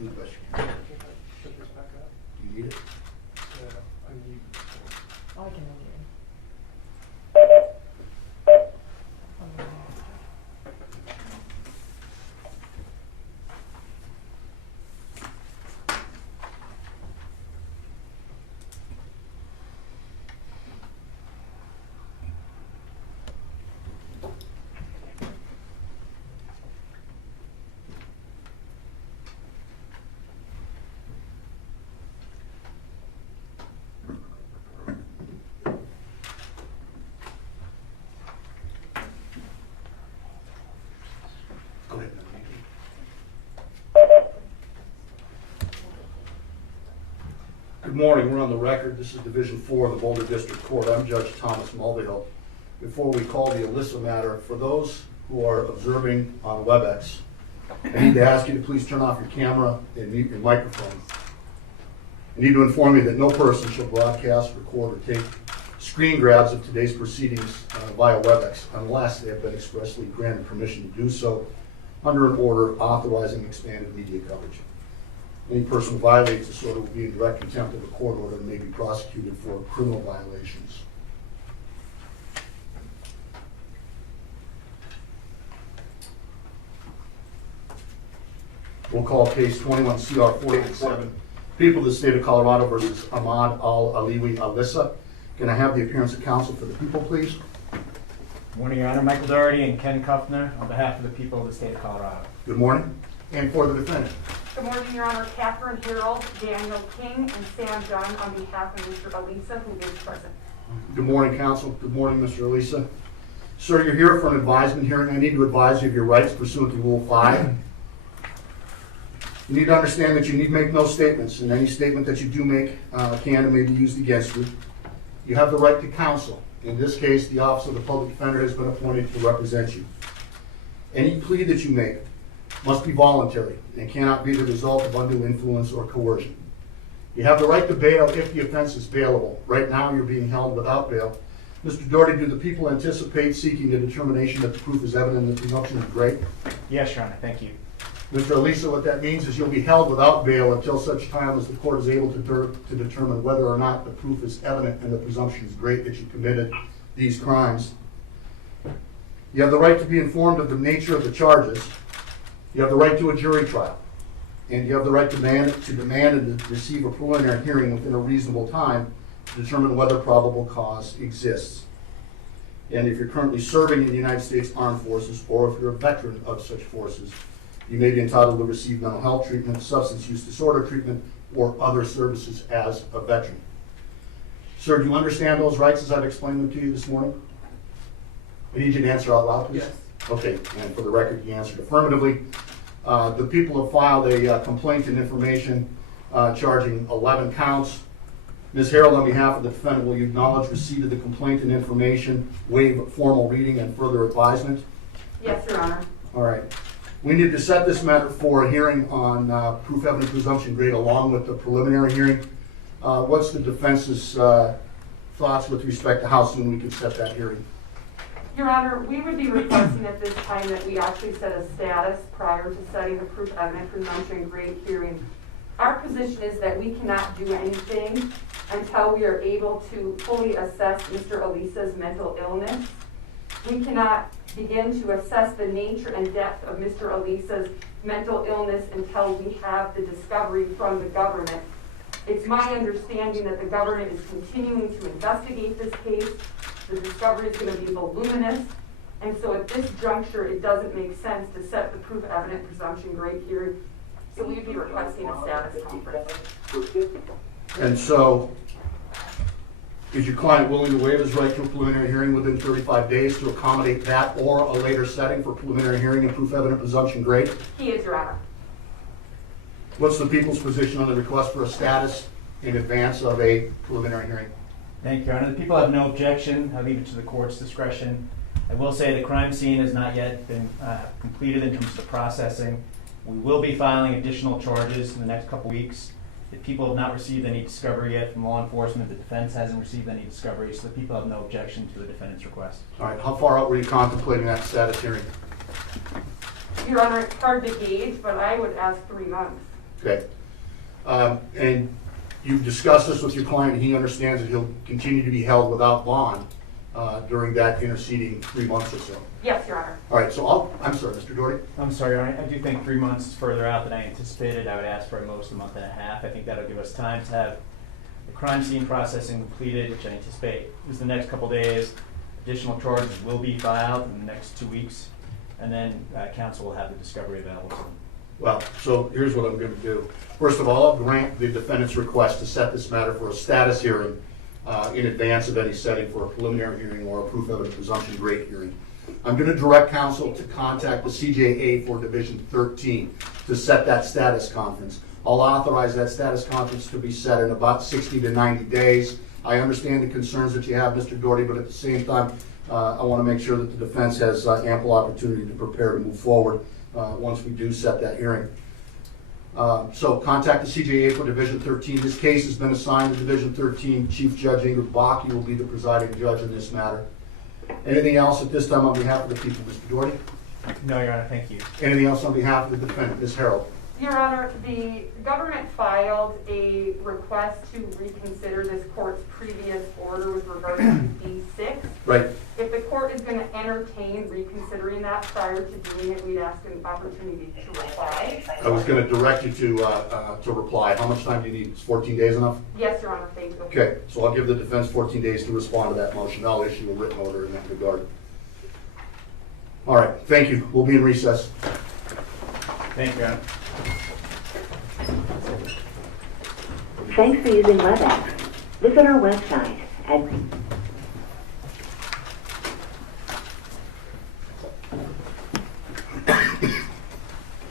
Do the best you can. Put this back up. Do you need it? I need. Oh, I can hear you. Go ahead. Good morning. We're on the record. This is Division 4 of the Boulder District Court. I'm Judge Thomas Mulvihill. Before we call the Alyssa matter, for those who are observing on WebEx, I need to ask you to please turn off your camera and mute your microphone. I need to inform you that no person shall broadcast, record, or take screen grabs of today's proceedings via WebEx unless they have been expressly granted permission to do so under an order authorizing expanded media coverage. Any person who violates this order will be in direct contempt of a court order and may be prosecuted for criminal violations. We'll call case 21 CR 487, People of the State of Colorado versus Ahmad Al-Aliwi Alyssa. Can I have the appearance of counsel for the people, please? Good morning, Your Honor. Michael Doherty and Ken Kuffner on behalf of the people of the state of Colorado. Good morning. And for the defendant. Good morning, Your Honor. Catherine Harold, Daniel King, and Sam Dunn on behalf of Mr. Alyssa, who is present. Good morning, counsel. Good morning, Mr. Alyssa. Sir, you're here for an advisement hearing. I need to advise you of your rights pursuant to Rule 5. You need to understand that you need make no statements, and any statement that you do make can and may be used against you. You have the right to counsel. In this case, the Office of the Public Defender has been appointed to represent you. Any plea that you make must be voluntary and cannot be the result of undue influence or coercion. You have the right to bail if the offense is bailable. Right now, you're being held without bail. Mr. Doherty, do the people anticipate seeking a determination that the proof is evident and the presumption is great? Yes, Your Honor. Thank you. Mr. Alyssa, what that means is you'll be held without bail until such time as the court is able to determine whether or not the proof is evident and the presumption is great that you committed these crimes. You have the right to be informed of the nature of the charges. You have the right to a jury trial. And you have the right to demand and to receive a preliminary hearing within a reasonable time to determine whether probable cause exists. And if you're currently serving in the United States Armed Forces, or if you're a veteran of such forces, you may be entitled to receive mental health treatment, substance use disorder treatment, or other services as a veteran. Sir, do you understand those rights as I've explained them to you this morning? I need you to answer out loud, please. Yes. Okay, and for the record, you answered affirmatively. The people have filed a complaint and information charging 11 counts. Ms. Harold, on behalf of the defendant, will you acknowledge receipt of the complaint and information, waive formal reading and further advisement? Yes, Your Honor. All right. We need to set this matter for a hearing on proof evident presumption grade along with the preliminary hearing. What's the defense's thoughts with respect to how soon we can set that hearing? Your Honor, we would be requesting at this time that we actually set a status prior to setting the proof evident presumption grade hearing. Our position is that we cannot do anything until we are able to fully assess Mr. Alyssa's mental illness. We cannot begin to assess the nature and depth of Mr. Alyssa's mental illness until we have the discovery from the government. It's my understanding that the government is continuing to investigate this case. The discovery is going to be voluminous, and so at this juncture, it doesn't make sense to set the proof evident presumption grade hearing. So we'd be requesting a status conference. And so, is your client willing to waive his right to a preliminary hearing within 35 days to accommodate that or a later setting for preliminary hearing and proof evident presumption grade? He is, Your Honor. What's the people's position on the request for a status in advance of a preliminary hearing? Thank you, Your Honor. The people have no objection. I leave it to the court's discretion. I will say the crime scene has not yet been completed in terms of the processing. We will be filing additional charges in the next couple weeks. The people have not received any discovery yet from law enforcement. The defense hasn't received any discovery, so the people have no objection to the defendant's request. All right, how far out were you contemplating that status hearing? Your Honor, it's hard to gauge, but I would ask 3 months. Okay. And you've discussed this with your client, and he understands that he'll continue to be held without bond during that interceding 3 months or so. Yes, Your Honor. All right, so I'm sorry, Mr. Doherty? I'm sorry, Your Honor. I do think 3 months is further out than I anticipated. I would ask for at most a month and a half. I think that'll give us time to have the crime scene processing completed, which I anticipate is the next couple days. Additional charges will be filed in the next 2 weeks, and then counsel will have the discovery available to them. Well, so here's what I'm going to do. First of all, I'll grant the defendant's request to set this matter for a status hearing in advance of any setting for a preliminary hearing or a proof of a presumption great hearing. I'm going to direct counsel to contact the CJA for Division 13 to set that status conference. I'll authorize that status conference to be set in about 60 to 90 days. I understand the concerns that you have, Mr. Doherty, but at the same time, I want to make sure that the defense has ample opportunity to prepare to move forward once we do set that hearing. So contact the CJA for Division 13. This case has been assigned to Division 13. Chief Judge Ingrid Bakke will be the presiding judge in this matter. Anything else at this time on behalf of the people, Mr. Doherty? No, Your Honor, thank you. Anything else on behalf of the defendant, Ms. Harrell? Your Honor, the government filed a request to reconsider this court's previous order with regard to D6. Right. If the court is going to entertain reconsidering that prior to doing it, we'd ask an opportunity to reply. I was going to direct you to reply. How much time do you need? Is 14 days enough? Yes, Your Honor, thank you. Okay, so I'll give the defense 14 days to respond to that motion. I'll issue a written order in that regard. All right, thank you. We'll be in recess. Thank you, Your Honor. Thanks for using WebEx. Visit our website at